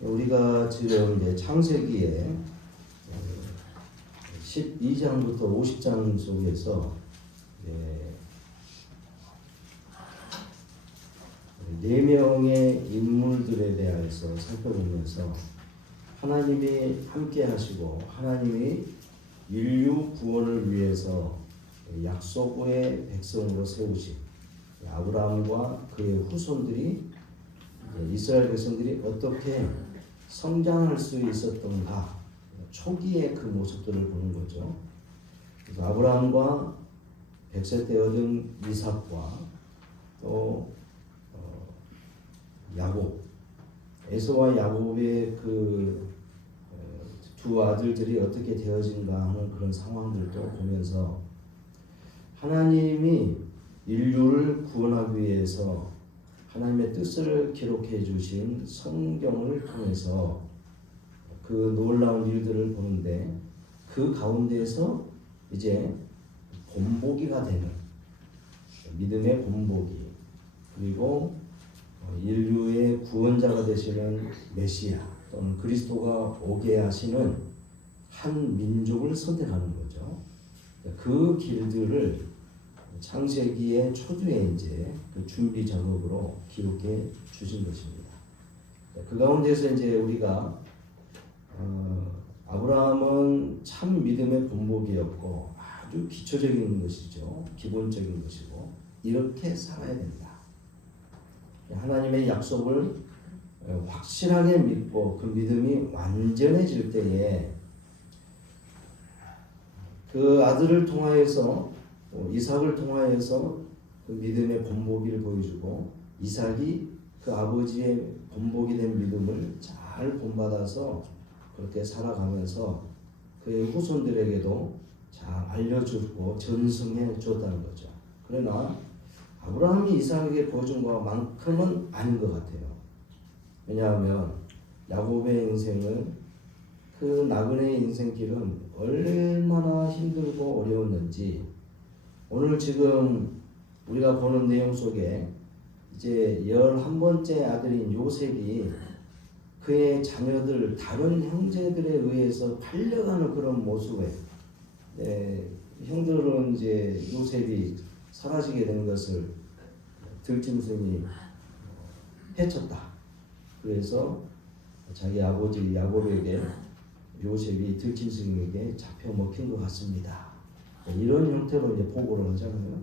우리가 지금 이제 창세기에 12장부터 50장 속에서 네 명의 인물들에 대해서 살펴보면서 하나님이 함께 하시고 하나님이 인류 구원을 위해서 약속의 백성으로 세우신 아브라함과 그의 후손들이 이스라엘 백성들이 어떻게 성장할 수 있었던가 초기의 그 모습들을 보는 거죠. 그래서 아브라함과 100세 때 얻은 이삭과 또 야곱, 에서와 야곱의 그 두 아들들이 어떻게 되어진가 하는 그런 상황들도 보면서 하나님이 인류를 구원하기 위해서 하나님의 뜻을 기록해 주신 성경을 통해서 그 놀라운 일들을 보는데 그 가운데에서 이제 본보기가 되는 믿음의 본보기 그리고 인류의 구원자가 되시는 메시아 또는 그리스도가 오게 하시는 한 민족을 선택하는 거죠. 그 길들을 창세기의 초두에 이제 그 준비 작업으로 기록해 주신 것입니다. 그 가운데서 이제 우리가 아브라함은 참 믿음의 본보기였고 아주 기초적인 것이죠. 기본적인 것이고 이렇게 살아야 된다. 하나님의 약속을 확실하게 믿고 그 믿음이 완전해질 때에 그 아들을 통하여서 이삭을 통하여서 그 믿음의 본보기를 보여주고 이삭이 그 아버지의 본보기 된 믿음을 잘 본받아서 그렇게 살아가면서 그의 후손들에게도 잘 알려주고 전승해 줬다는 거죠. 그러나 아브라함이 이삭에게 보여준 것만큼은 아닌 것 같아요. 왜냐하면 야곱의 인생은 그 나그네의 인생길은 얼마나 힘들고 어려웠는지 오늘 지금 우리가 보는 내용 속에 이제 11번째 아들인 요셉이 그의 자녀들 다른 형제들에 의해서 팔려가는 그런 모습에 형들은 이제 요셉이 사라지게 된 것을 들짐승이 해쳤다. 그래서 자기 아버지 야곱에게 요셉이 들짐승에게 잡혀 먹힌 것 같습니다. 이런 형태로 이제 보고를 하잖아요.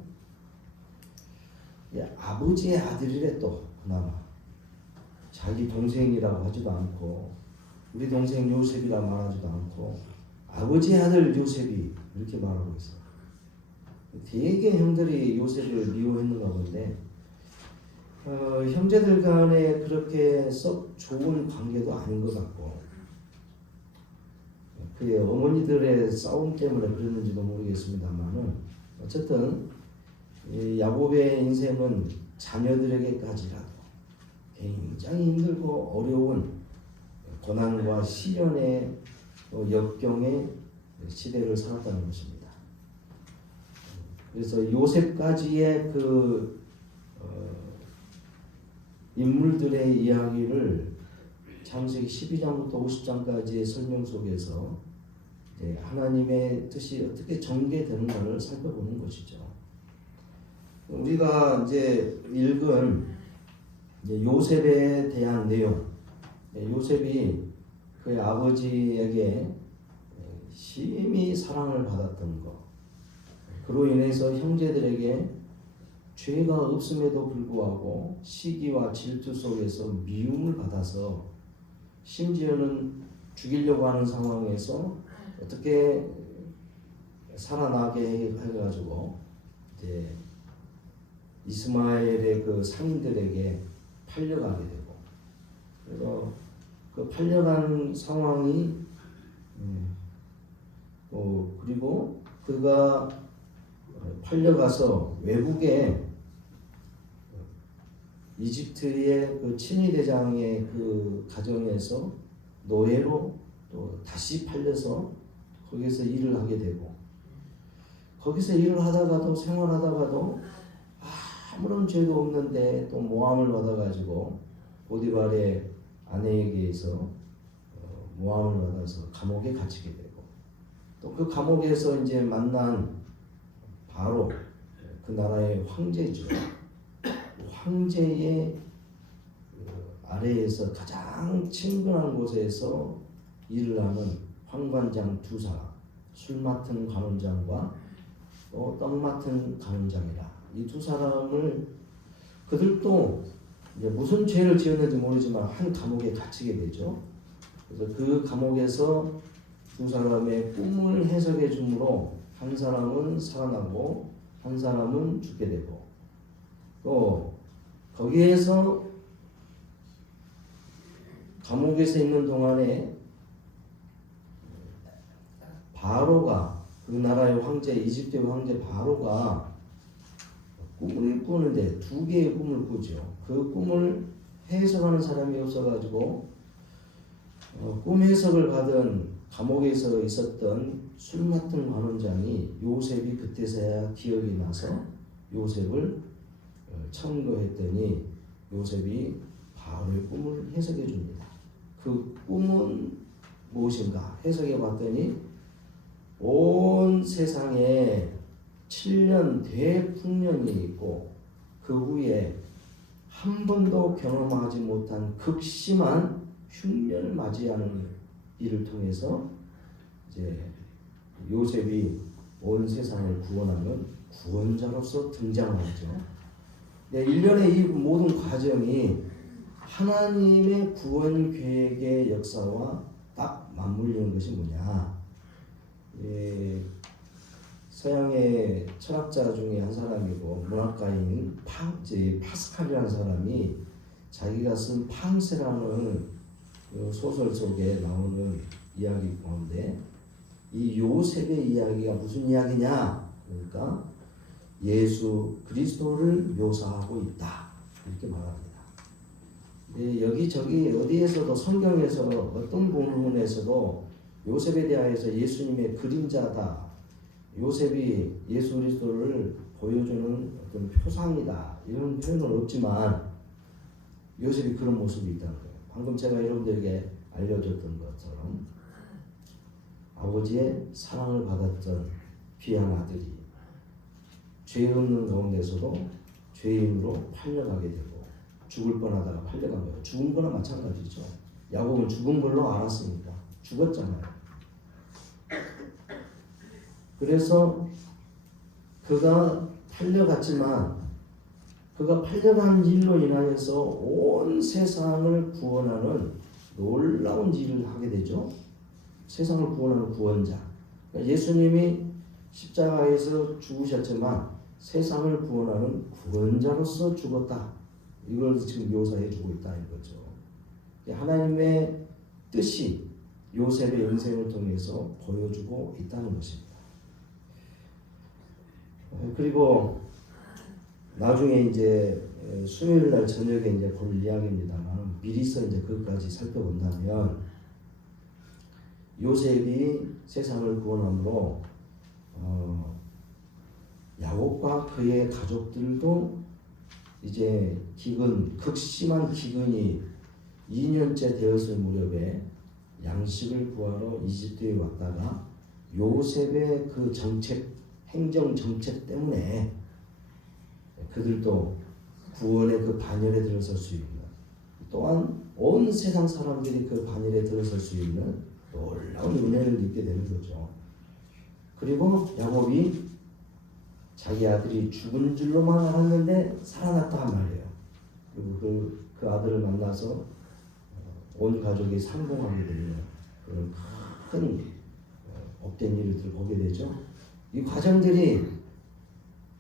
아버지의 아들이래 또 그나마 자기 동생이라고 하지도 않고 우리 동생 요셉이라 말하지도 않고 아버지의 아들 요셉이 이렇게 말하고 있어요. 되게 형들이 요셉을 미워했는가 본데 형제들 간에 그렇게 썩 좋은 관계도 아닌 것 같고 그의 어머니들의 싸움 때문에 그랬는지도 모르겠습니다만은 어쨌든 야곱의 인생은 자녀들에게까지라도 굉장히 힘들고 어려운 고난과 시련의 역경의 시대를 살았다는 것입니다. 그래서 요셉까지의 그 인물들의 이야기를 창세기 12장부터 50장까지의 설명 속에서 하나님의 뜻이 어떻게 전개되는가를 살펴보는 것이죠. 우리가 이제 읽은 요셉에 대한 내용, 요셉이 그의 아버지에게 심히 사랑을 받았던 것, 그로 인해서 형제들에게 죄가 없음에도 불구하고 시기와 질투 속에서 미움을 받아서 심지어는 죽이려고 하는 상황에서 어떻게 살아나게 해가지고 이제 이스마엘의 그 상인들에게 팔려가게 되고 그래서 그 팔려간 상황이 그리고 그가 팔려가서 외국에 이집트의 그 친위대장의 그 가정에서 노예로 또 다시 팔려서 거기서 일을 하게 되고 거기서 일을 하다가도 생활하다가도 아무런 죄도 없는데 또 모함을 받아가지고 보디발의 아내에게서 모함을 받아서 감옥에 갇히게 되고, 또 그 감옥에서 이제 만난 바로 그 나라의 황제죠. 황제의 아래에서 가장 친근한 곳에서 일을 하는 황관장 두 사람, 술 맡은 관원장과 또 떡 맡은 관원장이라, 이 두 사람을, 그들도 이제 무슨 죄를 지었는지 모르지만 한 감옥에 갇히게 되죠. 그래서 그 감옥에서 두 사람의 꿈을 해석해 주므로 한 사람은 살아나고 한 사람은 죽게 되고, 또 거기에서 감옥에서 있는 동안에 바로가, 그 나라의 황제, 이집트의 황제 바로가 꿈을 꾸는데 두 개의 꿈을 꾸죠. 그 꿈을 해석하는 사람이 없어가지고 꿈 해석을 받은 감옥에서 있었던 술 맡은 관원장이 요셉이 그때서야 기억이 나서 요셉을 청구했더니 요셉이 바로의 꿈을 해석해 줍니다. 그 꿈은 무엇인가 해석해 봤더니 온 세상에 7년 대풍년이 있고 그 후에 한 번도 경험하지 못한 극심한 흉년을 맞이하는 일을 통해서 이제 요셉이 온 세상을 구원하는 구원자로서 등장하죠. 네, 일련의 이 모든 과정이 하나님의 구원 계획의 역사와 딱 맞물리는 것이 뭐냐? 서양의 철학자 중에 한 사람이고 문학가인 파스칼이라는 사람이 자기가 쓴 팡세라는 소설 속에 나오는 이야기 가운데 이 요셉의 이야기가 무슨 이야기냐? 그러니까 예수 그리스도를 묘사하고 있다, 이렇게 말합니다. 여기저기 어디에서도 성경에서 어떤 본문에서도 요셉에 대하여서 예수님의 그림자다, 요셉이 예수 그리스도를 보여주는 어떤 표상이다, 이런 표현은 없지만 요셉이 그런 모습이 있다는 거예요. 방금 제가 여러분들에게 알려줬던 것처럼 아버지의 사랑을 받았던 귀한 아들이 죄 없는 가운데서도 죄인으로 팔려가게 되고 죽을 뻔하다가 팔려간 거예요. 죽은 거나 마찬가지죠. 야곱은 죽은 걸로 알았으니까 죽었잖아요. 그래서 그가 팔려갔지만 그가 팔려간 일로 인하여서 온 세상을 구원하는 놀라운 일을 하게 되죠. 세상을 구원하는 구원자. 그러니까 예수님이 십자가에서 죽으셨지만 세상을 구원하는 구원자로서 죽었다, 이걸 지금 묘사해 주고 있다는 거죠. 하나님의 뜻이 요셉의 인생을 통해서 보여주고 있다는 것입니다. 그리고 나중에 이제 수요일 날 저녁에 이제 볼 이야기입니다만 미리서 이제 그것까지 살펴본다면 요셉이 세상을 구원함으로 야곱과 그의 가족들도 이제 극심한 기근이 2년째 되었을 무렵에 양식을 구하러 이집트에 왔다가 요셉의 그 행정 정책 때문에 그들도 구원의 그 반열에 들어설 수 있는, 또한 온 세상 사람들이 그 반열에 들어설 수 있는 놀라운 은혜를 입게 되는 거죠. 그리고 야곱이 자기 아들이 죽은 줄로만 알았는데 살아났다 한 말이에요. 그리고 그 아들을 만나서 온 가족이 상봉하게 되는 그런 큰 업된 일을 보게 되죠. 이 과정들이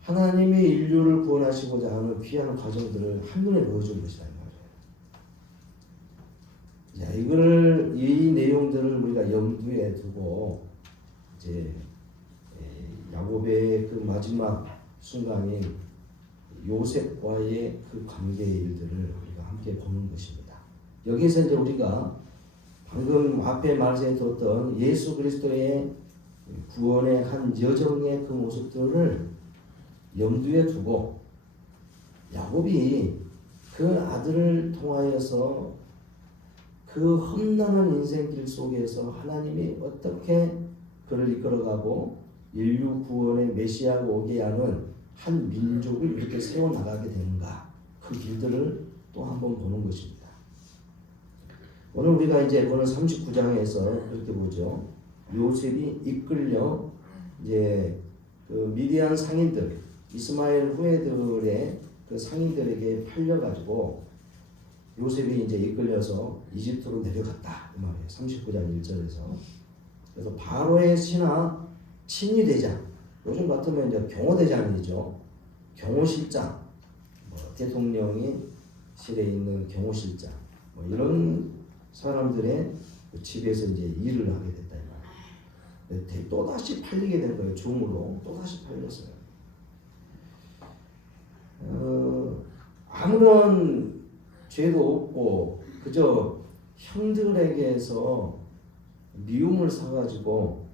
하나님이 인류를 구원하시고자 하는 귀한 과정들을 한눈에 보여준 것이다, 이 말이에요. 이 내용들을 우리가 염두에 두고 이제 야곱의 그 마지막 순간인 요셉과의 그 관계의 일들을 우리가 함께 보는 것입니다. 여기서 이제 우리가 방금 앞에 말씀해 뒀던 예수 그리스도의 구원의 한 여정의 그 모습들을 염두에 두고 야곱이 그 아들을 통하여서 그 험난한 인생길 속에서 하나님이 어떻게 그를 이끌어가고 인류 구원의 메시아가 오게 하는 한 민족을 이렇게 세워나가게 되는가, 그 길들을 또 한번 보는 것입니다. 오늘 우리가 이제 보는 39장에서 그렇게 보죠. 요셉이 이끌려 이제 그 미디안 상인들, 이스마엘 후예들의 그 상인들에게 팔려가지고 요셉이 이제 이끌려서 이집트로 내려갔다 그 말이에요. 39장 1절에서. 그래서 바로의 신하 친위대장, 요즘 같으면 이제 경호대장이죠. 경호실장, 뭐 대통령이 실에 있는 경호실장, 뭐 이런 사람들의 집에서 이제 일을 하게 됐다 이 말이에요. 또 다시 팔리게 된 거예요. 종으로 또 다시 팔렸어요. 아무런 죄도 없고 그저 형들에게서 미움을 사가지고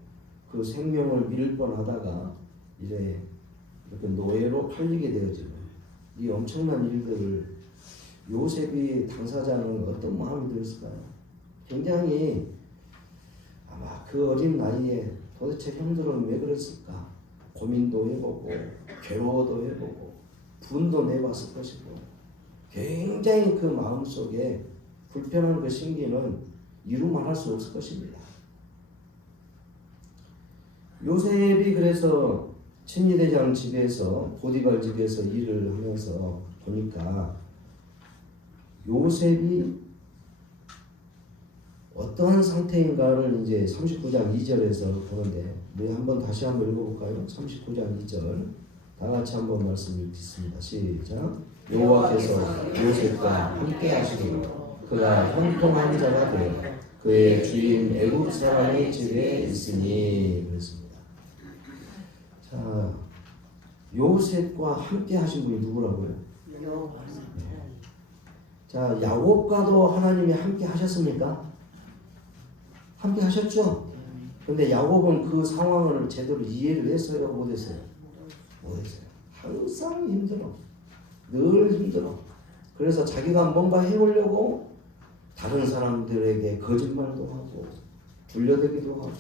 그 생명을 잃을 뻔하다가 이제 이렇게 노예로 팔리게 되어지는 이 엄청난 일들을 요셉이 당사자는 어떤 마음이 들었을까요? 굉장히 아마 그 어린 나이에 도대체 형들은 왜 그랬을까 고민도 해보고 괴로워도 해보고 분도 내봤을 것이고 굉장히 그 마음속에 불편한 그 심기는 이루 말할 수 없을 것입니다. 요셉이 그래서 친위대장 집에서 보디발 집에서 일을 하면서 보니까 요셉이 어떠한 상태인가를 이제 39장 2절에서 보는데 우리 다시 한번 읽어볼까요? 39장 2절 다 같이 한번 말씀 읽겠습니다. 시작. 여호와께서 요셉과 함께 하시고 그가 형통한 자가 되어 그의 주인 애굽 사람의 집에 있으니 그랬습니다. 자, 요셉과 함께 하신 분이 누구라고요? 자, 야곱과도 하나님이 함께 하셨습니까? 함께 하셨죠? 근데 야곱은 그 상황을 제대로 이해를 했어요? 못했어요? 못했어요. 항상 힘들어. 늘 힘들어. 그래서 자기가 뭔가 해보려고 다른 사람들에게 거짓말도 하고 불려대기도 하고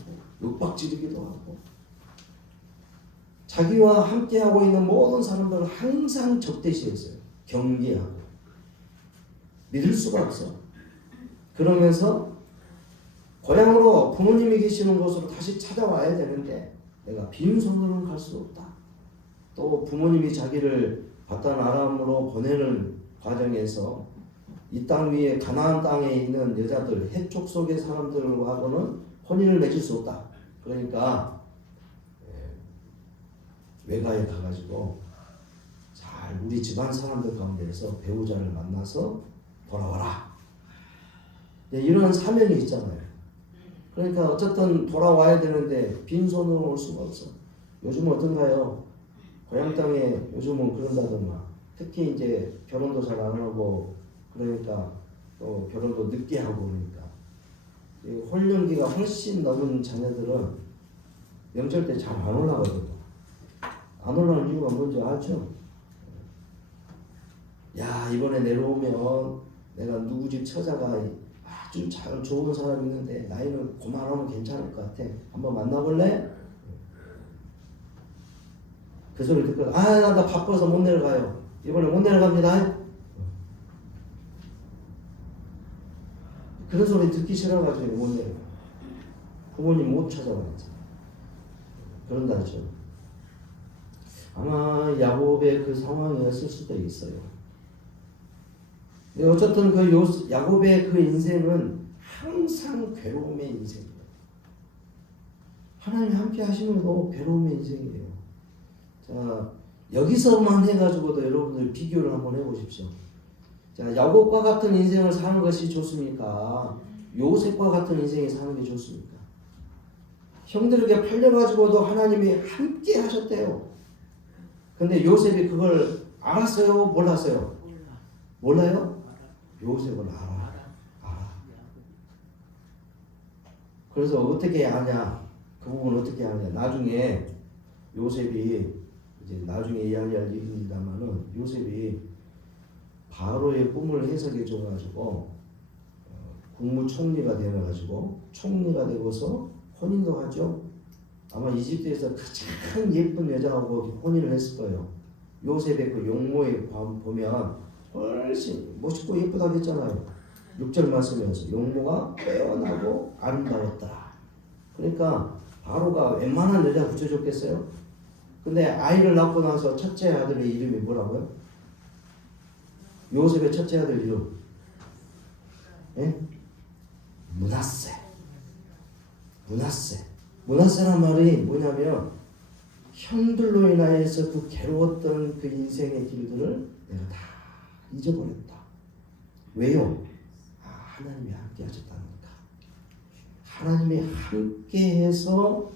윽박지르기도 하고 자기와 함께하고 있는 모든 사람들은 항상 적대시했어요. 경계하고 믿을 수가 없어. 그러면서 고향으로 부모님이 계시는 곳으로 다시 찾아와야 되는데 내가 빈손으로는 갈 수 없다. 또 부모님이 자기를 바단 아람으로 보내는 과정에서 이 땅 위에 가나안 땅에 있는 여자들, 헷 족속의 사람들하고는 혼인을 맺을 수 없다. 그러니까 외가에 가가지고 잘 우리 집안 사람들 가운데서 배우자를 만나서 돌아와라. 이런 사명이 있잖아요. 그러니까 어쨌든 돌아와야 되는데 빈손으로 올 수가 없어. 요즘은 어떤가요? 고향 땅에 요즘은 그런다더만 특히 이제 결혼도 잘 안 하고 그러니까 또 결혼도 늦게 하고 그러니까 홀년기가 훨씬 넘은 자녀들은 명절 때 잘 안 올라가거든요. 안 올라오는 이유가 뭔지 알죠? 야, 이번에 내려오면 내가 누구 집 처자가 아주 잘 좋은 사람 있는데 나이는 고만하면 괜찮을 것 같아. 한번 만나볼래? 그 소리 듣고 나 바빠서 못 내려가요. 이번에 못 내려갑니다. 그런 소리 듣기 싫어가지고 못 내려가. 부모님 못 찾아와야지. 그런다죠. 아마 야곱의 그 상황이었을 수도 있어요. 어쨌든 그 야곱의 그 인생은 항상 괴로움의 인생이에요. 하나님이 함께 하시면도 괴로움의 인생이에요. 자, 여기서만 해가지고도 여러분들 비교를 한번 해보십시오. 자, 야곱과 같은 인생을 사는 것이 좋습니까? 요셉과 같은 인생을 사는 게 좋습니까? 형들에게 팔려가지고도 하나님이 함께 하셨대요. 근데 요셉이 그걸 알았어요? 몰랐어요? 몰라요? 요셉은 알아. 그래서 어떻게 아냐? 그 부분 어떻게 아냐? 나중에 요셉이 이제 나중에 이야기할 일입니다만은 요셉이 바로의 꿈을 해석해 줘가지고 국무총리가 되어가지고 총리가 되고서 혼인도 하죠. 아마 이집트에서 가장 예쁜 여자하고 혼인을 했을 거예요. 요셉의 그 용모에 보면 훨씬 멋있고 예쁘다고 했잖아요. 6절 말씀에서 용모가 빼어나고 아름다웠다. 그러니까 바로가 웬만한 여자 붙여줬겠어요? 근데 아이를 낳고 나서 첫째 아들의 이름이 뭐라고요? 요셉의 첫째 아들 이름 예? 므낫세. 므낫세란 말이 뭐냐면 형들로 인하여서 그 괴로웠던 그 인생의 길들을 내가 다 잊어버렸다. 왜요? 하나님이 함께 하셨다니까. 하나님이 함께해서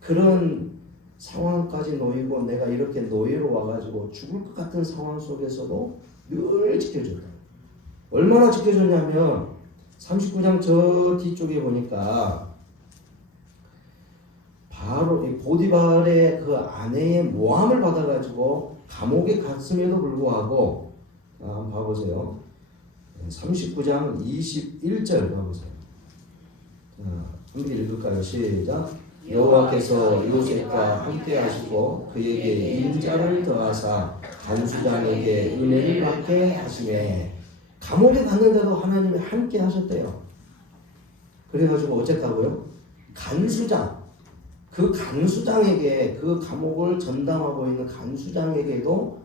그런 상황까지 놓이고 내가 이렇게 노예로 와가지고 죽을 것 같은 상황 속에서도 늘 지켜줬다. 얼마나 지켜줬냐면 39장 저 뒤쪽에 보니까 바로 이 보디발의 그 아내의 모함을 받아가지고 감옥에 갔음에도 불구하고 한번 봐보세요. 39장 21절 봐보세요. 함께 읽을까요? 시작. 여호와께서 요셉과 함께 하시고 그에게 인자를 더하사 간수장에게 은혜를 받게 하시매. 감옥에 갔는데도 하나님이 함께 하셨대요. 그래가지고 어쨌다고요? 간수장, 그 간수장에게, 그 감옥을 전담하고 있는 간수장에게도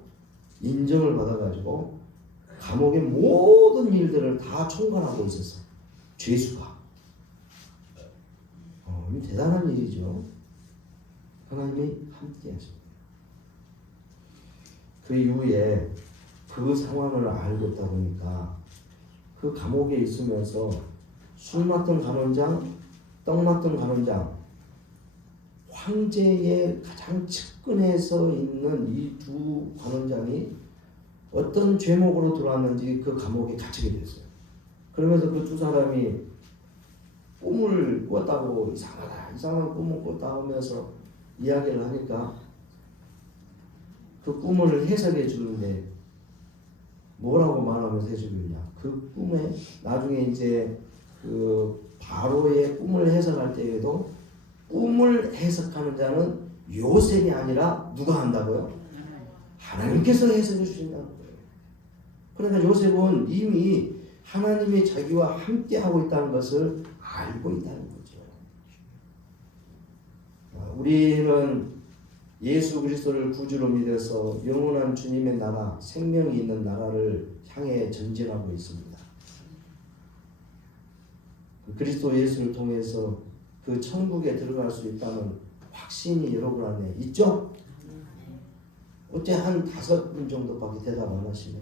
인정을 받아가지고 감옥의 모든 일들을 다 총괄하고 있었어요. 죄수가. 이 대단한 일이죠. 하나님이 함께 하십니다. 그 이후에 그 상황을 알고 있다 보니까 그 감옥에 있으면서 술 맡던 간원장, 떡 맡던 간원장, 황제의 가장 측근에서 있는 이 두 관원장이 어떤 죄목으로 들어왔는지 그 감옥에 갇히게 됐어요. 그러면서 그 두 사람이 꿈을 꿨다고 이상한 꿈을 꿨다 하면서 이야기를 하니까 그 꿈을 해석해 주는데 뭐라고 말하면서 해주느냐. 그 꿈에 나중에 이제 그 바로의 꿈을 해석할 때에도 꿈을 해석하는 자는 요셉이 아니라 누가 한다고요? 하나님께서 해석해 주신다는 거예요. 그러니까 요셉은 이미 하나님이 자기와 함께 하고 있다는 것을 알고 있다는 거죠. 우리는 예수 그리스도를 구주로 믿어서 영원한 주님의 나라, 생명이 있는 나라를 향해 전진하고 있습니다. 그리스도 예수를 통해서 그 천국에 들어갈 수 있다는 확신이 여러분 안에 있죠? 어째 한 5분 정도밖에 대답 안 하시네.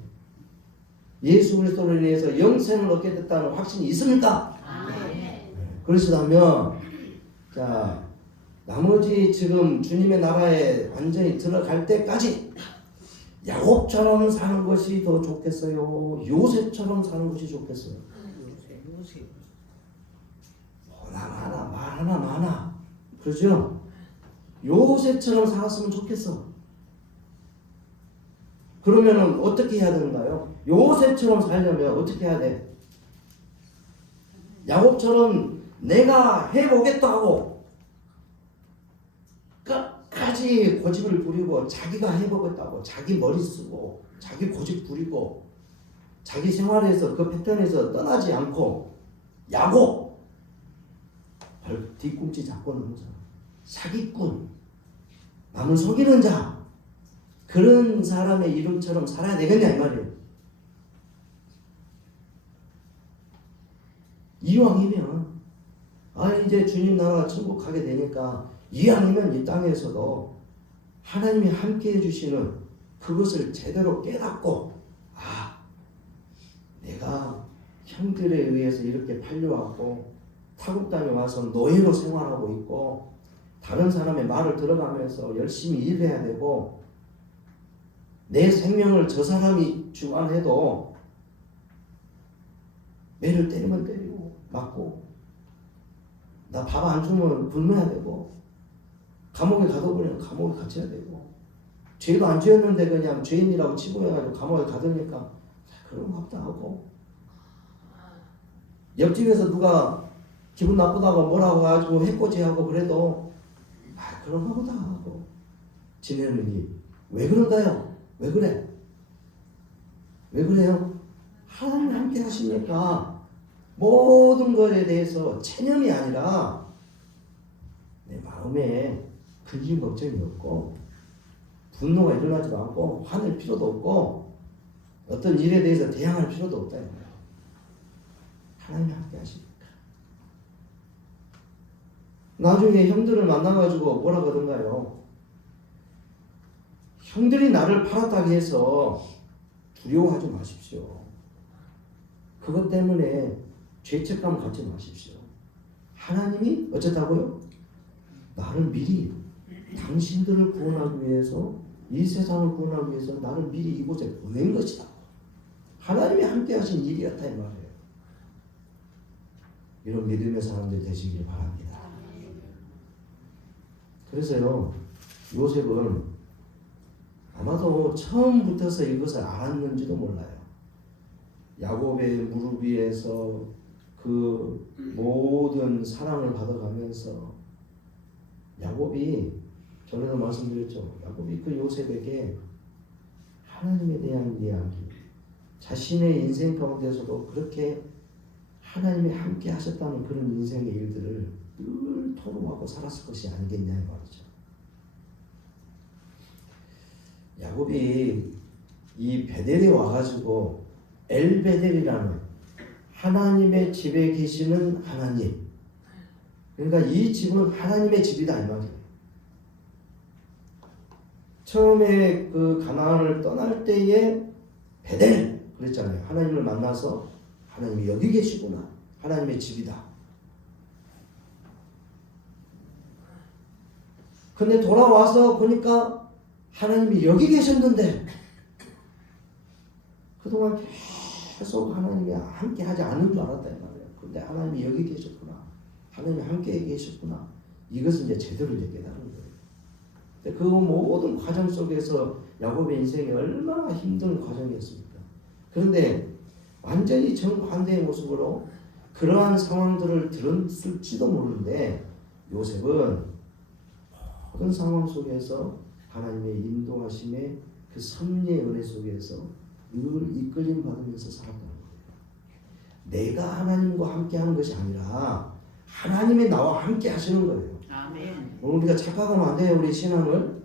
예수 그리스도를 인해서 영생을 얻게 됐다는 확신이 있습니까? 그러시다면 자 나머지 지금 주님의 나라에 완전히 들어갈 때까지 야곱처럼 사는 것이 더 좋겠어요? 요셉처럼 사는 것이 좋겠어요? 말 하나 많아. 그렇죠? 요셉처럼 살았으면 좋겠어. 그러면은 어떻게 해야 되는가요? 요셉처럼 살려면 어떻게 해야 돼? 야곱처럼 내가 해보겠다 하고 끝까지 고집을 부리고 자기가 해보겠다고 자기 머리 쓰고 자기 고집 부리고 자기 생활에서 그 패턴에서 떠나지 않고 야곱 뒤꿈치 잡고 있는 자, 사기꾼, 남을 속이는 자, 그런 사람의 이름처럼 살아야 되겠냐 이 말이에요. 이왕이면 이제 주님 나라가 천국 가게 되니까 이왕이면 이 땅에서도 하나님이 함께 해주시는 그것을 제대로 깨닫고 내가 형들에 의해서 이렇게 팔려왔고 타국 땅에 와서 노예로 생활하고 있고 다른 사람의 말을 들어가면서 열심히 일해야 되고 내 생명을 저 사람이 주관해도 매를 때리면 때리고 맞고 나 밥 안 주면 굶어야 되고 감옥에 가둬버리면 감옥에 갇혀야 되고 죄도 안 지었는데 그냥 죄인이라고 치부해가지고 감옥에 가두니까 그런 거 없다 하고 옆집에서 누가 기분 나쁘다고 뭐라고 가지고 해코지하고 그래도 그럼 하고 다 하고 지내느니 왜 그런가요? 왜 그래? 왜 그래요? 하나님 함께 하시니까 모든 것에 대해서 체념이 아니라 내 마음에 근심 걱정이 없고 분노가 일어나지도 않고 화낼 필요도 없고 어떤 일에 대해서 대항할 필요도 없다. 하나님 함께 하시니까. 나중에 형들을 만나가지고 뭐라 그러던가요? 형들이 나를 팔았다고 해서 두려워하지 마십시오. 그것 때문에 죄책감 갖지 마십시오. 하나님이 어쨌다고요? 나를 미리 당신들을 구원하기 위해서 이 세상을 구원하기 위해서 나를 미리 이곳에 보낸 것이다. 하나님이 함께 하신 일이었다 이 말이에요. 이런 믿음의 사람들 되시길 바랍니다. 그래서요, 요셉은 아마도 처음부터서 이것을 알았는지도 몰라요. 야곱의 무릎 위에서 그 모든 사랑을 받아가면서 야곱이, 전에도 말씀드렸죠. 야곱이 그 요셉에게 하나님에 대한 이야기, 자신의 인생 가운데서도 그렇게 하나님이 함께 하셨다는 그런 인생의 일들을 늘 토로하고 살았을 것이 아니겠냐 이 말이죠. 야곱이 이 베델에 와가지고 엘베델이라는 하나님의 집에 계시는 하나님, 그러니까 이 집은 하나님의 집이다 이 말이에요. 처음에 그 가나안을 떠날 때에 베델 그랬잖아요. 하나님을 만나서 하나님이 여기 계시구나. 하나님의 집이다. 근데 돌아와서 보니까 하나님이 여기 계셨는데 그동안 계속 하나님이 함께 하지 않은 줄 알았다 이 말이에요. 근데 하나님이 여기 계셨구나. 하나님이 함께 계셨구나. 이것은 이제 제대로 이제 깨달은 거예요. 근데 그 모든 과정 속에서 야곱의 인생이 얼마나 힘든 과정이었습니까? 그런데 완전히 정반대의 모습으로 그러한 상황들을 들었을지도 모르는데 요셉은 모든 상황 속에서 하나님의 인도하심의 그 섭리의 은혜 속에서 늘 이끌림 받으면서 살았다는 거예요. 내가 하나님과 함께 하는 것이 아니라 하나님이 나와 함께 하시는 거예요. 아멘. 우리가 착각하면 안 돼요. 우리 신앙을.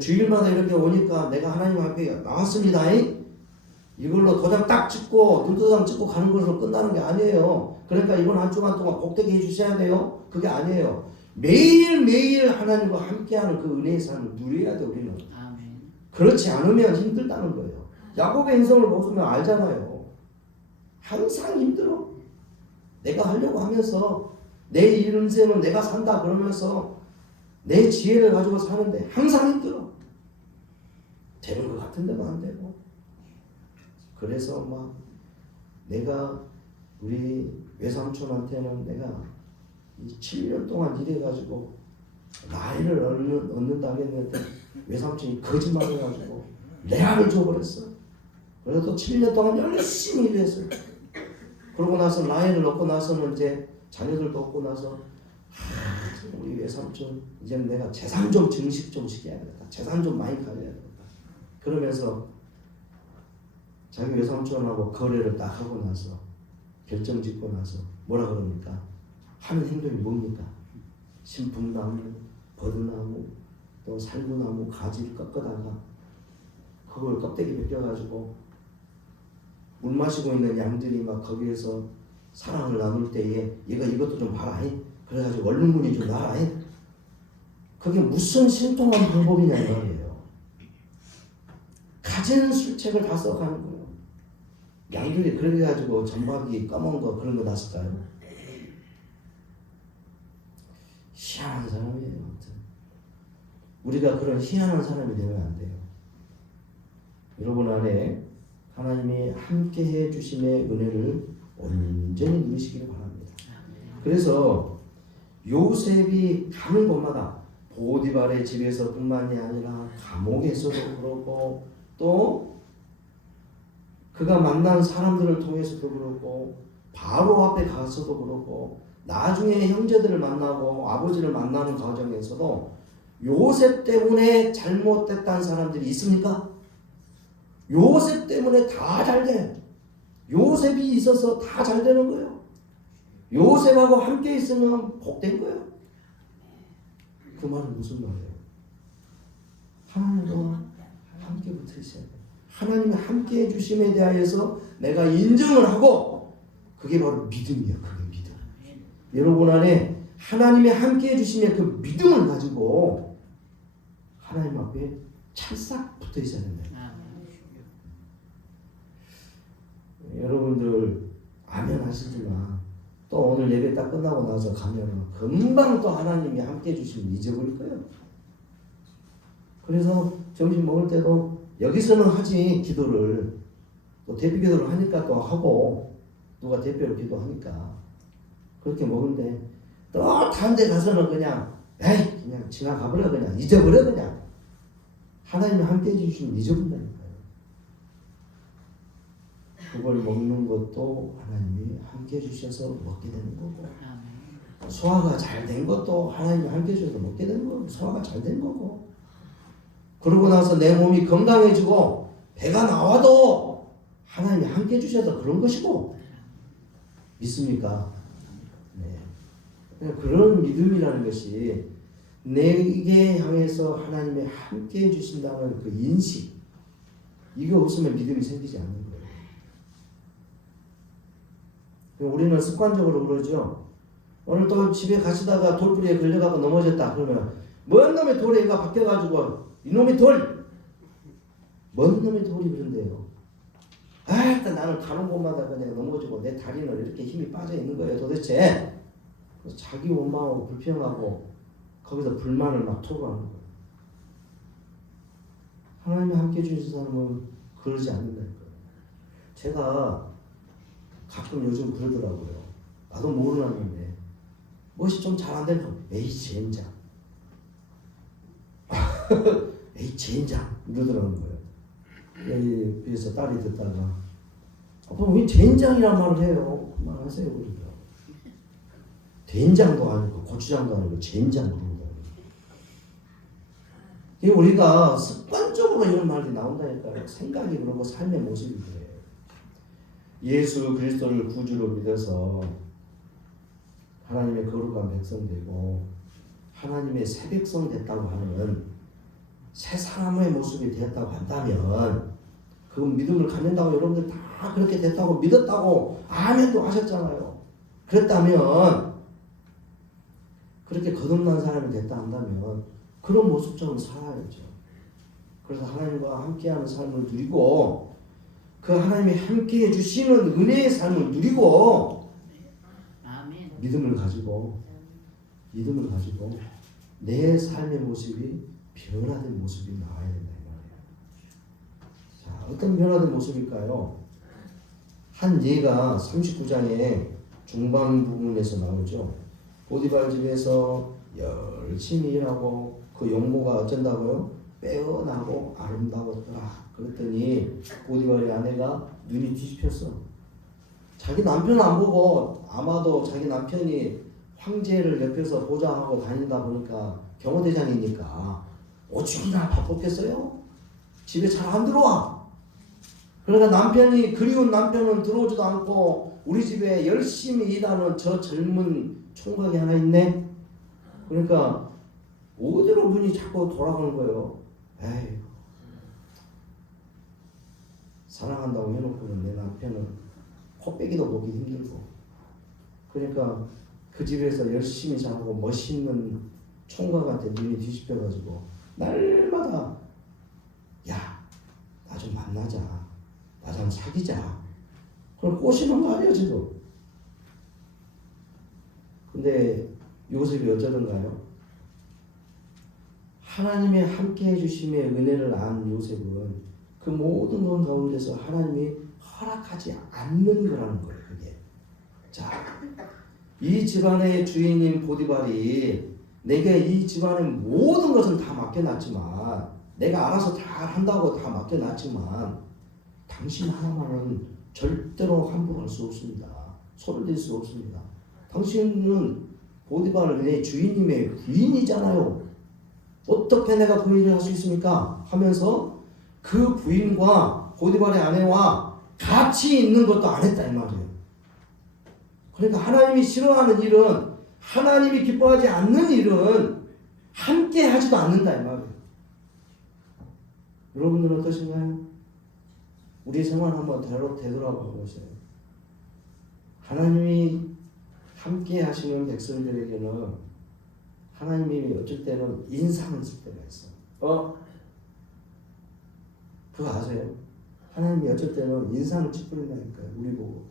주일마다 이렇게 오니까 내가 하나님 앞에 나왔습니다. 이걸로 도장 딱 찍고 눈도장 찍고 가는 것으로 끝나는 게 아니에요. 그러니까 이번 한 주간 동안 복되게 해주셔야 돼요. 그게 아니에요. 매일매일 하나님과 함께하는 그 은혜의 삶을 누려야 돼 우리는. 아멘. 그렇지 않으면 힘들다는 거예요. 야곱의 인생을 보시면 알잖아요. 항상 힘들어. 내가 하려고 하면서 내 인생은 내가 산다 그러면서 내 지혜를 가지고 사는데 항상 힘들어. 되는 것 같은데도 안 되고. 그래서 막 내가 우리 외삼촌한테는 내가 이 7년 동안 일해가지고 나이를 얻는다고 했는데 외삼촌이 거짓말을 해가지고 레알을 줘버렸어. 그래서 또 7년 동안 열심히 일했어요. 그러고 나서 나이를 얻고 나서는 이제 자녀들도 얻고 나서 우리 외삼촌 이제 내가 재산 좀 증식 좀 시켜야겠다. 재산 좀 많이 가져야겠다. 그러면서 자기 외삼촌하고 거래를 딱 하고 나서 결정 짓고 나서 뭐라 그럽니까? 하는 행동이 뭡니까? 신풍나무, 버드나무, 또 살구나무 가지를 꺾어다가 그걸 껍데기 벗겨가지고 물 마시고 있는 양들이 막 거기에서 사랑을 나눌 때에 얘가 이것도 좀 봐라. 그래가지고 얼룩무늬 좀 놔라. 그게 무슨 신통한 방법이냐 이 말이에요. 가진 술책을 다 써가는 거예요. 양들이 그렇게 가지고 전박이 검은 거 그런 거 났을까요? 희한한 사람이에요. 아무튼 우리가 그런 희한한 사람이 되면 안 돼요. 여러분 안에 하나님이 함께해 주심의 은혜를 온전히 누리시기를 바랍니다. 그래서 요셉이 가는 곳마다 보디발의 집에서뿐만이 아니라 감옥에서도 그렇고 또 그가 만난 사람들을 통해서도 그렇고 바로 앞에 가서도 그렇고 나중에 형제들을 만나고 아버지를 만나는 과정에서도 요셉 때문에 잘못됐다는 사람들이 있습니까? 요셉 때문에 다 잘돼. 요셉이 있어서 다 잘 되는 거예요. 요셉하고 함께 있으면 복된 거예요. 그 말은 무슨 말이에요? 하나님과 함께 붙어 있어야 돼요. 하나님이 함께 해주심에 대하여서 내가 인정을 하고 그게 바로 믿음이에요. 그게 믿음. 여러분 안에 하나님이 함께 해주심의 그 믿음을 가지고 하나님 앞에 찰싹 붙어 있어야 됩니다. 여러분들 아멘 하시지만 또 오늘 예배 딱 끝나고 나서 가면 금방 또 하나님이 함께 해주시면 잊어버릴 거예요. 그래서 점심 먹을 때도 여기서는 하지 기도를 또 대표 기도를 하니까 또 하고 누가 대표로 기도하니까 그렇게 먹는데 또 다른 데 가서는 그냥 에이 그냥 지나가버려 그냥 잊어버려 그냥 하나님이 함께 해주시면 잊어버린다니까요. 그걸 먹는 것도 하나님이 함께 해주셔서 먹게 되는 거고 소화가 잘 된 것도 하나님이 함께 해주셔서 먹게 되는 거고 소화가 잘 된 거고 그러고 나서 내 몸이 건강해지고 배가 나와도 하나님이 함께 해주셔서 그런 것이고 믿습니까? 네. 그런 믿음이라는 것이 내게 향해서 하나님이 함께 해주신다는 그 인식 이거 없으면 믿음이 생기지 않는 거예요. 우리는 습관적으로 그러죠. 오늘 또 집에 가시다가 돌부리에 걸려가고 넘어졌다 그러면 뭔 놈의 돌이가 바뀌어가지고 이놈의 돌 뭔 놈의 돌이 그런데요. 일단 나는 가는 곳마다 그냥 넘어지고 내 다리는 이렇게 힘이 빠져 있는 거예요 도대체. 그래서 자기 원망하고 불평하고 거기서 불만을 막 토로하는 거예요. 하나님이 함께 해주신 사람은 그러지 않는다니까요. 제가 가끔 요즘 그러더라고요. 나도 모르는데 무엇이 좀 잘 안 되면 에이 젠장 에이 젠장 이러더라는 거예요. 그래서 딸이 듣다가 아빠 왜 젠장이란 말을 해요? 그만하세요 그러더라고요. 된장도 아니고 고추장도 아니고 젠장 그러더라고요. 이게 우리가 습관적으로 이런 말이 나온다니까요. 생각이 그러고 삶의 모습이 그래요. 예수 그리스도를 구주로 믿어서 하나님의 거룩한 백성 되고 하나님의 새 백성 됐다고 하는 새 사람의 모습이 되었다고 한다면 그 믿음을 갖는다고 여러분들 다 그렇게 됐다고 믿었다고 아멘도 하셨잖아요. 그랬다면 그렇게 거듭난 사람이 됐다 한다면 그런 모습처럼 살아야죠. 그래서 하나님과 함께하는 삶을 누리고 그 하나님이 함께해 주시는 은혜의 삶을 누리고 믿음을 가지고 내 삶의 모습이 변화된 모습이 나와야 된다 이 말이에요. 자, 어떤 변화된 모습일까요? 한 예가 39장의 중반 부분에서 나오죠. 보디발 집에서 열심히 일하고 그 용모가 어쩐다고요? 빼어나고 아름다웠더라. 그랬더니 보디발의 아내가 눈이 뒤집혔어. 자기 남편 안 보고 아마도 자기 남편이 황제를 옆에서 보좌하고 다닌다 보니까 경호대장이니까 오죽이나 바빴겠어요? 집에 잘 안 들어와. 그러니까 남편이 그리운 남편은 들어오지도 않고 우리 집에 열심히 일하는 저 젊은 총각이 하나 있네. 그러니까 어디로 눈이 자꾸 돌아가는 거예요. 에이, 사랑한다고 해놓고는 내 남편은 코빼기도 보기 힘들고 그러니까 그 집에서 열심히 자고 멋있는 총각한테 눈이 뒤집혀가지고 날마다 야, 나 좀 만나자, 나 좀 사귀자 그걸 꼬시는 거 아니야 지금. 근데 요셉이 어쩌던가요? 하나님의 함께 해주심의 은혜를 안 요셉은 그 모든 것 가운데서 하나님이 허락하지 않는 거라는 거예요. 그게. 자, 이 집안의 주인인 보디발이 내게 이 집안의 모든 것을 다 맡겨놨지만 내가 알아서 잘 한다고 다 맡겨놨지만 당신 하나만은 절대로 함부로 할 수 없습니다. 손을 댈 수 없습니다. 당신은 보디발의 내 주인님의 부인이잖아요. 어떻게 내가 그 일을 할 수 있습니까? 하면서 그 부인과 보디발의 아내와 같이 있는 것도 안 했다 이 말이에요. 그러니까 하나님이 싫어하는 일은, 하나님이 기뻐하지 않는 일은 함께 하지도 않는다 이 말이에요. 여러분들은 어떠신가요? 우리 생활 한번 되돌아봐 보세요. 하나님이 함께 하시는 백성들에게는 하나님이 어쩔 때는 인상을 쓸 때가 있어요. 그거 아세요? 하나님이 어쩔 때는 인상을 찌푸린다니까요. 우리 보고.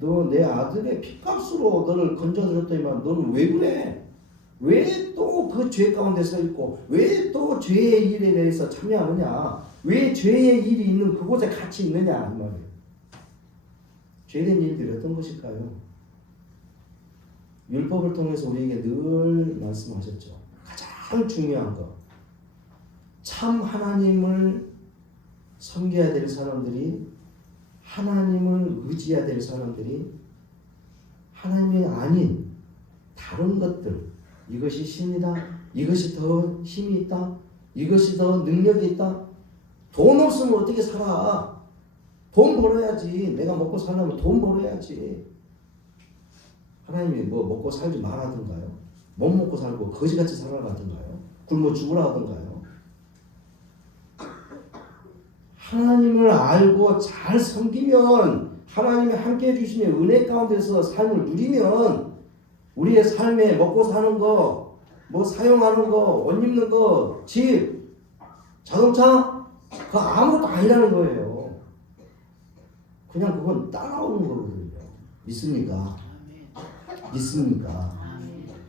너 내 아들의 피값으로 너를 건져들었더니만 너는 왜 그래? 왜 또 그 죄 가운데 서 있고 왜 또 죄의 일에 대해서 참여하느냐? 왜 죄의 일이 있는 그곳에 같이 있느냐? 이 말이에요. 죄된 일들이 어떤 것일까요? 율법을 통해서 우리에게 늘 말씀하셨죠. 가장 중요한 것. 참 하나님을 섬겨야 될 사람들이, 하나님을 의지해야 될 사람들이 하나님이 아닌 다른 것들, 이것이 신이다, 이것이 더 힘이 있다, 이것이 더 능력이 있다. 돈 없으면 어떻게 살아? 돈 벌어야지. 내가 먹고 살려면 돈 벌어야지. 하나님이 뭐 먹고 살지 말하던가요? 못 먹고 살고 거지같이 살아가던가요? 굶어 죽으라 하던가요? 하나님을 알고 잘 섬기면, 하나님이 함께 해주시는 은혜 가운데서 삶을 누리면 우리의 삶에 먹고 사는 거, 뭐 사용하는 거, 옷 입는 거, 집, 자동차, 그거 아무것도 아니라는 거예요. 그냥 그건 따라오는 거거든요. 믿습니까? 믿습니까?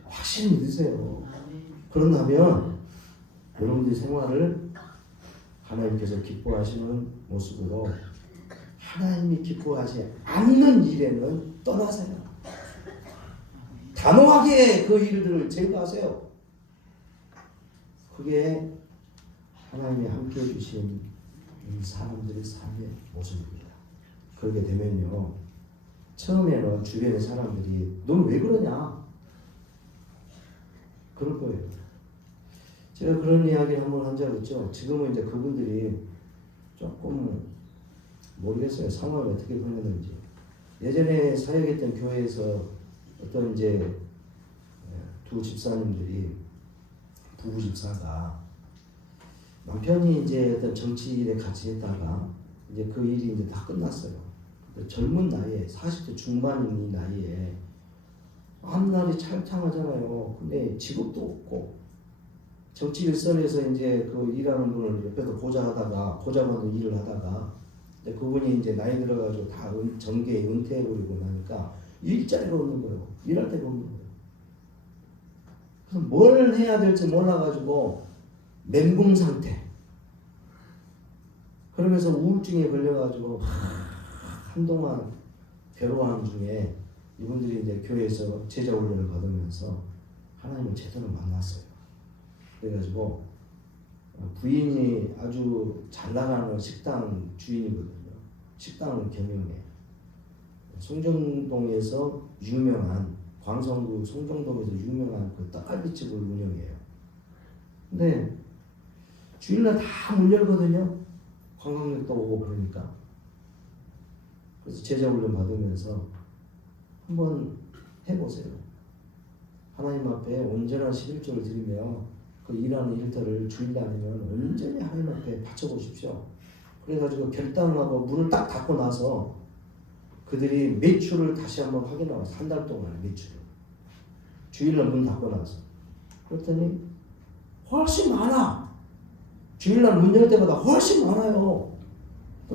확실히 믿으세요. 그런다면 여러분들의 생활을 하나님께서 기뻐하시는 모습으로, 하나님이 기뻐하지 않는 일에는 떠나세요. 단호하게 그 일들을 제거하세요. 그게 하나님이 함께 해주신 이 사람들의 삶의 모습입니다. 그렇게 되면요, 처음에는 주변의 사람들이 넌 왜 그러냐? 그럴 거예요. 제가 그런 이야기를 한번 한 적 있죠. 지금은 이제 그분들이 조금 모르겠어요. 상황이 어떻게 변했는지. 예전에 사역했던 교회에서 어떤 이제 두 집사님들이, 부부 집사가 남편이 이제 어떤 정치 일에 같이 했다가 이제 그 일이 이제 다 끝났어요. 젊은 나이에, 40대 중반인 이 나이에 앞날이 찰창하잖아요. 근데 직업도 없고, 정치 일선에서 이제 그 일하는 분을 옆에서 보좌받는 일을 하다가, 그분이 이제 나이 들어가지고 다 정계에 은퇴해버리고 나니까 일자리가 없는 거예요. 일할 데가 없는 거예요. 그래서 뭘 해야 될지 몰라가지고 멘붕 상태. 그러면서 우울증에 걸려가지고 한동안 괴로워하는 중에 이분들이 이제 교회에서 제자 훈련을 받으면서 하나님을 제대로 만났어요. 그래가지고 부인이 아주 잘 나가는 식당 주인이거든요. 식당을 경영해. 송정동에서 유명한, 광성구 송정동에서 유명한 그 떡갈비집을 운영해요. 근데 주일날 다 문 열거든요. 관광객도 오고 그러니까. 그래서 제자 훈련 받으면서 한번 해보세요. 하나님 앞에 온전한 11조를 드리며 그 일하는 일들을 주일 아니면 온전히 하나님 앞에 바쳐보십시오. 그래가지고 결단하고 문을 딱 닫고 나서 그들이 매출을 다시 한번 확인하고, 한 달 동안 매출을 주일날 문 닫고 나서 그랬더니 훨씬 많아. 주일날 문 열 때마다 훨씬 많아요.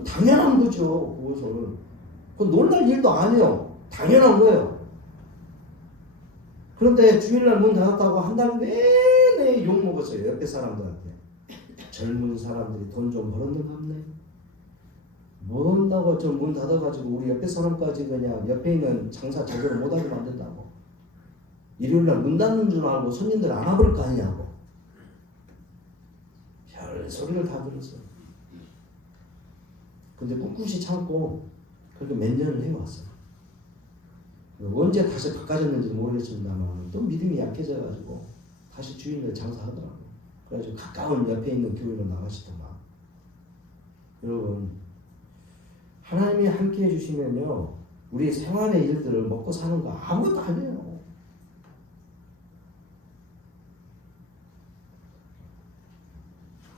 당연한 거죠. 그것은 놀랄 일도 아니에요. 당연한 거예요. 그런데 주일날 문 닫았다고 한 달 내내 욕 먹었어요. 옆에 사람들한테. 젊은 사람들이 돈 좀 벌었는가 보네. 뭐 한다고 저 문 닫아가지고 우리 옆에 사람까지 그냥 옆에 있는 장사 제대로 못하게 만든다고. 일요일날 문 닫는 줄 알고 손님들 안 와버릴 거 아니냐고. 별 소리를 다 들었어요. 근데 꿋꿋이 참고 그렇게 몇 년을 해왔어요. 언제 다시 바꿔졌는지 모르겠습니다만 또 믿음이 약해져가지고 다시 주인을 장사하더라고요. 그래가지고 가까운 옆에 있는 교회로 나가시더만. 여러분, 하나님이 함께 해주시면요, 우리 생활의 일들을 먹고 사는 거 아무것도 아니에요.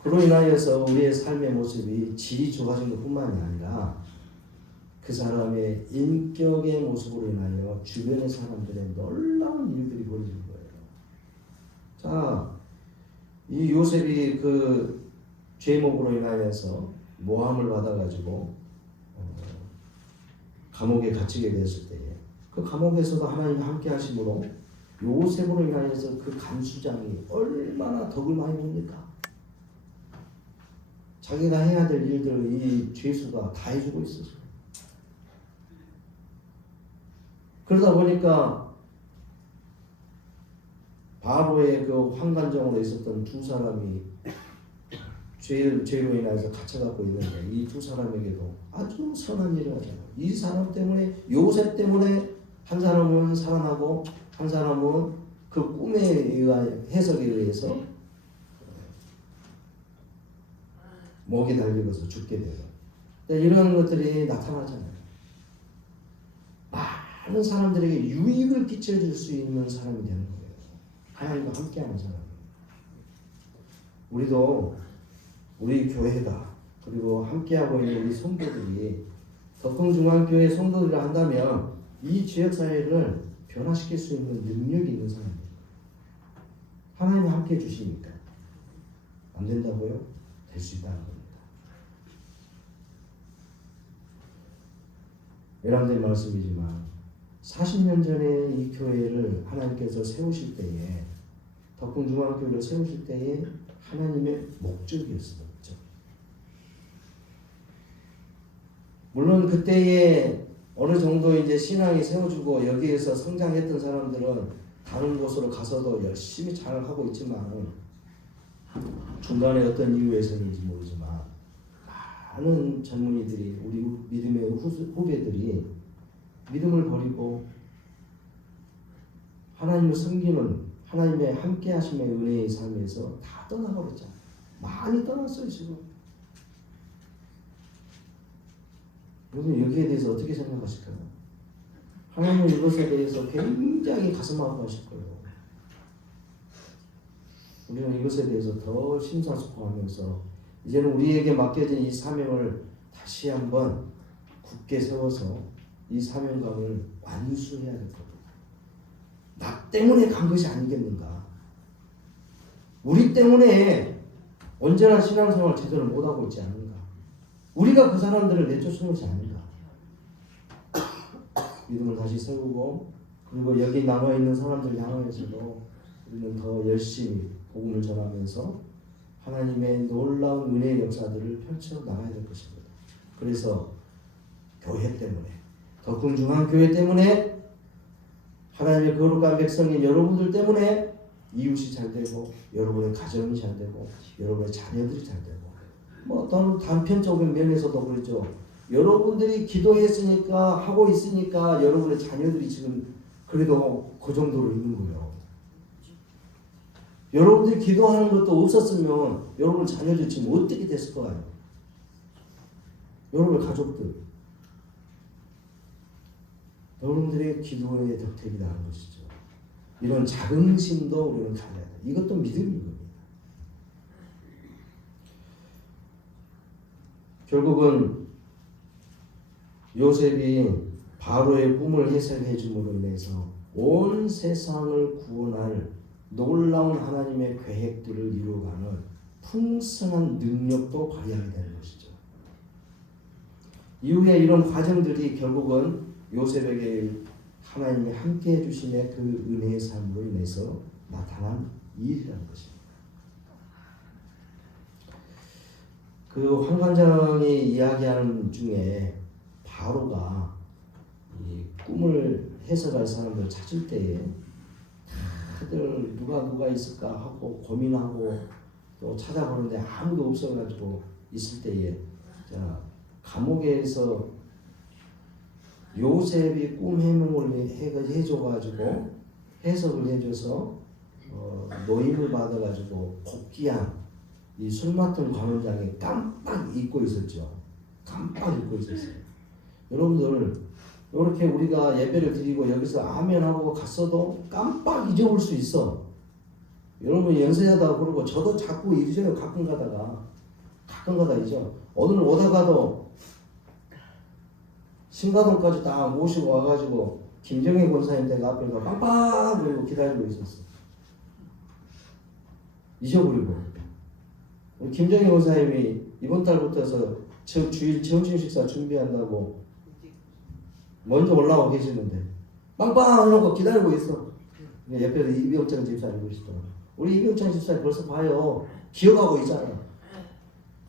그로 인하여서 우리의 삶의 모습이 질이 좋아진 것뿐만이 아니라 그 사람의 인격의 모습으로 인하여 주변의 사람들의 놀라운 일들이 벌어진 거예요. 자, 이 요셉이 그 죄목으로 인하여서 모함을 받아가지고 감옥에 갇히게 되었을 때에 그 감옥에서도 하나님이 함께 하심으로 요셉으로 인하여서 그 간수장이 얼마나 덕을 많이 봅니까? 자기가 해야 될 일들을 이 죄수가 다 해주고 있었어요. 그러다 보니까 바로의 그 환관정으로 있었던 두 사람이 죄로 인해서 갇혀갖고 있는데 이 두 사람에게도 아주 선한 일을 하잖아요. 이 사람 때문에, 요셉 때문에 한 사람은 살아나고 한 사람은 그 꿈에 의한 해석에 의해서 목이 달리고서 죽게 돼요. 이런 것들이 나타나잖아요. 많은 사람들에게 유익을 끼쳐줄 수 있는 사람이 되는 거예요. 하나님과 함께하는 사람. 우리도 우리 교회가 그리고 함께하고 있는 우리 성도들이 덕흥중앙교회 성도들을 한다면 이 지역사회를 변화시킬 수 있는 능력이 있는 사람이에요. 하나님이 함께해 주시니까. 안 된다고요? 될 수 있다는 겁니다. 여러분들의 말씀이지만 40년 전에 이 교회를 하나님께서 세우실 때에 덕흥중앙교회를 세우실 때에 하나님의 목적이었어요. 목적. 물론 그때에 어느 정도 이제 신앙이 세워지고 여기에서 성장했던 사람들은 다른 곳으로 가서도 열심히 잘 하고 있지만 중간에 어떤 이유에서인지 모르지만 많은 젊은이들이 우리 믿음의 후배들이 믿음을 버리고 하나님을 섬기는 하나님의 함께 하심의 은혜의 삶에서 다 떠나버렸잖아요. 많이 떠났어요 지금. 여러분 여기에 대해서 어떻게 생각하실까요? 하나님은 이것에 대해서 굉장히 가슴 아파하실 거예요. 우리는 이것에 대해서 더 심사숙고하면서 이제는 우리에게 맡겨진 이 사명을 다시 한번 굳게 세워서 이 사명감을 완수해야 될 겁니다. 나 때문에 간 것이 아니겠는가? 우리 때문에 언제나 신앙생활 제대로 못하고 있지 않는가? 우리가 그 사람들을 내쫓는 것이 아닌가? 믿음을 다시 세우고 그리고 여기 남아있는 사람들 향하여서도 우리는 더 열심히 복음을 전하면서 하나님의 놀라운 은혜의 역사들을 펼쳐 나가야 될 것입니다. 그래서 교회 때문에 덕흥중앙교회 때문에 하나님의 거룩한 백성인 여러분들 때문에 이웃이 잘 되고 여러분의 가정이 잘 되고 여러분의 자녀들이 잘 되고 뭐 또는 단편적인 면에서도 그렇죠. 여러분들이 기도했으니까 하고 있으니까 여러분의 자녀들이 지금 그래도 그 정도로 있는 거예요. 여러분들이 기도하는 것도 없었으면 여러분 자녀들 지금 어떻게 됐을 거예요? 여러분의 가족들 여러분들의 기도의 덕택이라는 것이죠. 이런 자긍심도 우리는 가져야 돼. 이것도 믿음인 겁니다. 결국은 요셉이 바로의 꿈을 해석해 줌으로 인해서 온 세상을 구원할 놀라운 하나님의 계획들을 이루어가는 풍성한 능력도 발휘하게 되는 것이죠. 이후에 이런 과정들이 결국은 요셉에게 하나님이 함께 해주심의 그 은혜의 삶으로 인해서 나타난 일이라는 것입니다. 그 환관장이 이야기하는 중에 바로가 이 꿈을 해석할 사람을 찾을 때에 다들 누가 있을까 하고 고민하고 또 찾아보는데 아무도 없어가지고 있을 때에 자 감옥에서 요셉이 꿈 해몽을 해줘가지고 해석을 해줘서 노임을 받아가지고 복귀한 이 술 맡은 관원장이 깜빡 잊고 있었죠. 깜빡 잊고 있었어요. 여러분들 이렇게 우리가 예배를 드리고 여기서 아멘하고 갔어도 깜빡 잊어볼 수 있어. 여러분 연세하다고 그러고 저도 자꾸 잊어요. 가끔 가다 잊어. 오늘 오다가도 신가동까지 다 모시고 와가지고 김정희 권사님 댁 앞에서 깜빡 그리고 기다리고 있었어. 잊어버리고. 우리 김정희 권사님이 이번 달부터서 주일 점심 식사 준비한다고 먼저 올라와 계시는데 빵빵 해놓고 기다리고 있어. 옆에서 이병창 집사님 보시더라. 우리 이병창 집사님 벌써 봐요. 기억하고 있잖아.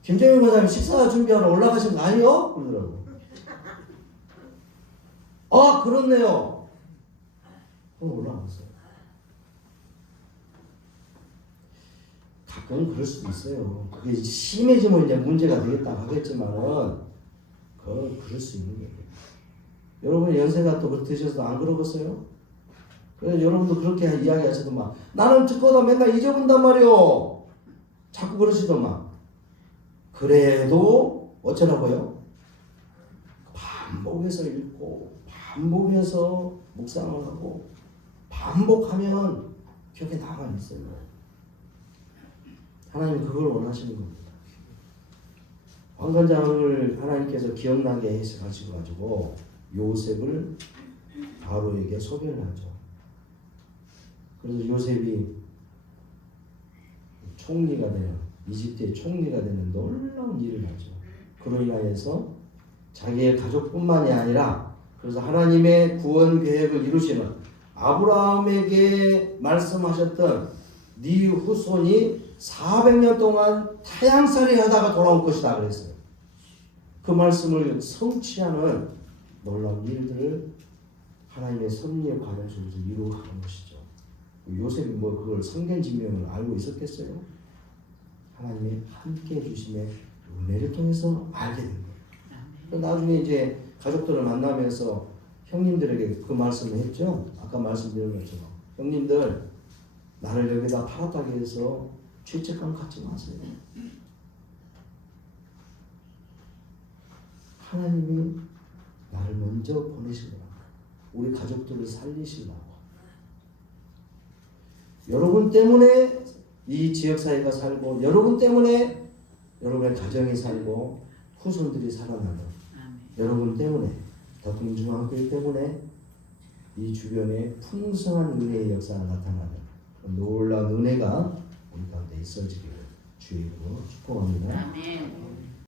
김정희 권사님 식사 준비하러 올라가신 거 아니요? 그러더라고. 아 그렇네요. 그럼 올라갔어요. 가끔 그럴 수도 있어요. 그게 심해지면 이제 문제가 되겠다 하겠지만은 그럴 수 있는 거예요. 여러분 연세가 또 드셔서 안 그러겠어요? 그래서 여러분도 그렇게 이야기하시더만 나는 듣고도 맨날 잊어본단 말이요. 자꾸 그러시더만. 그래도 어쩌라고요? 반복해서 읽고 반복해서 묵상을 하고 반복하면 기억에 남아있어요. 하나님 그걸 원하시는 겁니다. 왕관장을 하나님께서 기억나게 해석하셔가지고 요셉을 바로에게 소개를 하죠. 그래서 요셉이 총리가 되는 이집트의 총리가 되는 놀라운 일을 하죠. 그로 인하여서 자기의 가족뿐만이 아니라 그래서 하나님의 구원 계획을 이루시는 아브라함에게 말씀하셨던 네 후손이 400년 동안 타향살이 하다가 돌아올 것이다 그랬어요. 그 말씀을 성취하는 놀라운 일들을 하나님의 섭리의 과정 속에서 이루어가는 것이죠. 요셉이 뭐 그걸 성견지명을 알고 있었겠어요? 하나님의 함께 해주심의 은혜를 통해서 알게 된 거예요. 나중에 이제 가족들을 만나면서 형님들에게 그 말씀을 했죠. 아까 말씀드린 것처럼 형님들 나를 여기다 팔았다고 해서 죄책감 갖지 마세요. 하나님이 나를 먼저 보내시더라. 우리 가족들을 살리시려고. 여러분 때문에 이 지역사회가 살고 여러분 때문에 여러분의 가정이 살고 후손들이 살아나는 여러분 때문에 덕금중앙교회 때문에 이 주변에 풍성한 은혜의 역사가 나타나는 놀라운 은혜가 우리 가운데 있어지기를 주의 이름으로 축복합니다. 아멘.